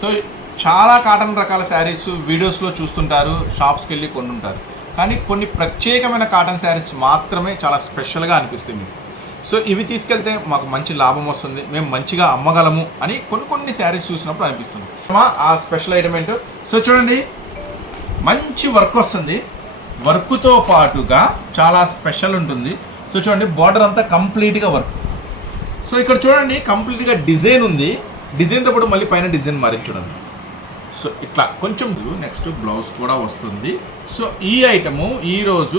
So చాలా cotton రకాల శారీస్ వీడియోస్లో చూస్తుంటారు, షాప్స్కి వెళ్ళి కొంటుంటారు. కానీ కొన్ని ప్రత్యేకమైన కాటన్ శారీస్ మాత్రమే చాలా స్పెషల్గా అనిపిస్తాయి మీకు. సో ఇవి తీసుకెళ్తే మాకు మంచి లాభం వస్తుంది, మేము మంచిగా అమ్మగలము అని కొన్ని శారీస్ చూసినప్పుడు అనిపిస్తుంది. ఆ స్పెషల్ ఐటమ్ ఏంటో సో చూడండి, మంచి వర్క్ వస్తుంది, వర్క్తో పాటుగా చాలా స్పెషల్ ఉంటుంది. సో చూడండి, బార్డర్ అంతా కంప్లీట్గా వర్క్. సో ఇక్కడ చూడండి కంప్లీట్గా డిజైన్ ఉంది, డిజైన్తో పాటు మళ్ళీ పైన డిజైన్ మారి చూడండి. సో ఇట్లా కొంచెం నెక్స్ట్ బ్లౌజ్ కూడా వస్తుంది. సో ఈ ఐటము ఈరోజు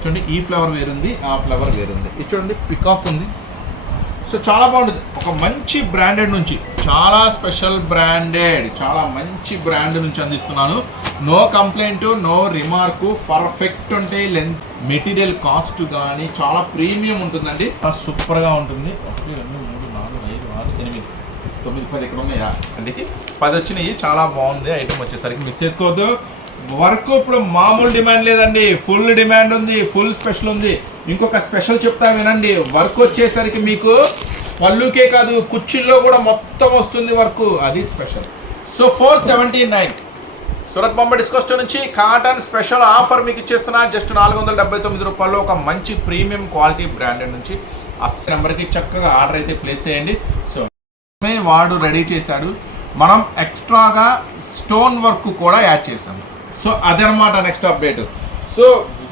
చూడండి, ఈ ఫ్లవర్ వేరుంది, ఆ ఫ్లవర్ వేరుంది. ఇది చూడండి పికాక్ ఉంది. సో చాలా బాగుంటుంది. ఒక మంచి బ్రాండెడ్ నుంచి, చాలా స్పెషల్ బ్రాండెడ్, చాలా మంచి బ్రాండ్ నుంచి అందిస్తున్నాను. No complaint, no remark, perfect ఉంటాయి. లెంత్, మెటీరియల్ కాస్ట్ కానీ చాలా ప్రీమియం ఉంటుందండి, సూపర్గా ఉంటుంది. 1 2 3 4 5 6 8 9 10 ఇక్కడ ఉన్నాయా అండి, 10 వచ్చినాయి. చాలా బాగుంది ఐటమ్ వచ్చేసరికి, మిస్ చేసుకోవద్దు. వర్క్ ఇప్పుడు మామూలు డిమాండ్ లేదండి, ఫుల్ డిమాండ్ ఉంది, ఫుల్ స్పెషల్ ఉంది. ఇంకొక స్పెషల్ చెప్తా వినండి, వర్క్ వచ్చేసరికి మీకు పళ్ళుకే కాదు కుర్చీల్లో కూడా మొత్తం వస్తుంది వర్క్, అది special. So 479 Surat Bombay discount store నుంచి కాటన్ స్పెషల్ ఆఫర్ మీకు ఇచ్చేస్తున్నా. జస్ట్ 479 రూపాయలు ఒక మంచి ప్రీమియం క్వాలిటీ బ్రాండెడ్ నుంచి. నెంబర్కి చక్కగా ఆర్డర్ అయితే ప్లేస్ చేయండి. సో వాడు రెడీ చేశాడు, మనం ఎక్స్ట్రాగా స్టోన్ వర్క్ కూడా యాడ్ చేసాము. సో అదనమాట నెక్స్ట్ అప్డేట్. సో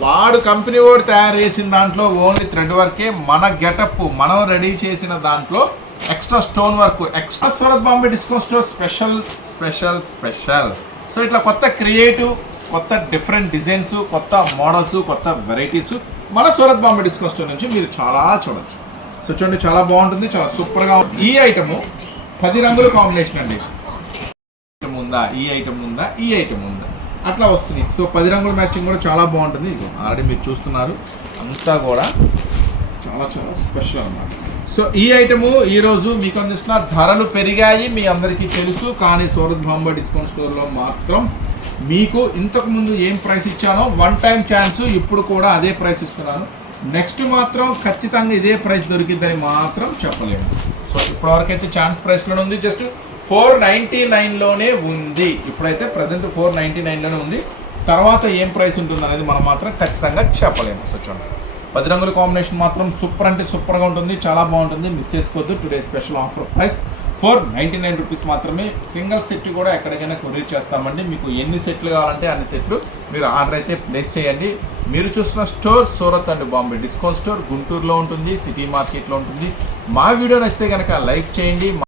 వాడు కంపెనీ వాడు తయారు చేసిన దాంట్లో ఓన్లీ థ్రెడ్ వర్కే, మన గెటప్ మనం రెడీ చేసిన దాంట్లో extra stone work, extra Surat Bombay discount store special special special. So ఇట్లా కొత్త క్రియేటివ్, కొత్త డిఫరెంట్ డిజైన్స్, కొత్త మోడల్స్, కొత్త వెరైటీస్ మన సూరత్ బాంబే డిస్కౌంట్ స్టోర్ నుంచి మీరు చాలా చూడొచ్చు. సో చూడండి, చాలా బాగుంటుంది, చాలా సూపర్గా ఉంటుంది. ఈ ఐటము 10 రంగుల కాంబినేషన్ అండి. ఐటమ్ ఉందా, ఈ ఐటమ్ ఉందా, ఈ ఐటమ్ ఉందా, అట్లా వస్తున్నాయి. సో 10 రంగుల మ్యాచింగ్ కూడా చాలా బాగుంటుంది. ఆల్రెడీ మీరు చూస్తున్నారు, అంతా కూడా చాలా చాలా స్పెషల్ అన్నమాట. సో ఈ ఐటము ఈరోజు మీకు అందిస్తున్న ధరలు పెరిగాయి మీ అందరికీ తెలుసు, కానీ సూరత్ బాంబే డిస్కౌంట్ స్టోర్లో మాత్రం మీకు ఇంతకుముందు ఏం ప్రైస్ ఇచ్చానో 1 టైం ఛాన్స్, ఇప్పుడు కూడా అదే ప్రైస్ ఇస్తున్నాను. నెక్స్ట్ మాత్రం ఖచ్చితంగా ఇదే ప్రైస్ దొరికిద్దని మాత్రం చెప్పలేము. సో ఇప్పటివరకైతే ఛాన్స్ ప్రైస్లోనే ఉంది, జస్ట్ 499లోనే ఉంది. ఇప్పుడైతే ప్రజెంట్ 499లోనే ఉంది. తర్వాత ఏం ప్రైస్ ఉంటుంది అనేది మనం మాత్రం ఖచ్చితంగా చెప్పలేము. సో చూడండి, 10 రంగుల కాంబినేషన్ మాత్రం సూపర్ అంటే సూపర్గా ఉంటుంది, చాలా బాగుంటుంది. మిస్ చేసుకోవద్దు. Today special offer price 499 rupees మాత్రమే. సింగిల్ సెట్ కూడా ఎక్కడికైనా కొరియర్ చేస్తామండి. మీకు ఎన్ని సెట్లు కావాలంటే అన్ని సెట్లు మీరు ఆర్డర్ అయితే ప్లేస్ చేయండి. మీరు చూస్తున్న store Surat and Bombay discount store గుంటూరులో ఉంటుంది, సిటీ మార్కెట్లో ఉంటుంది. మా వీడియో నచ్చితే కనుక లైక్ చేయండి.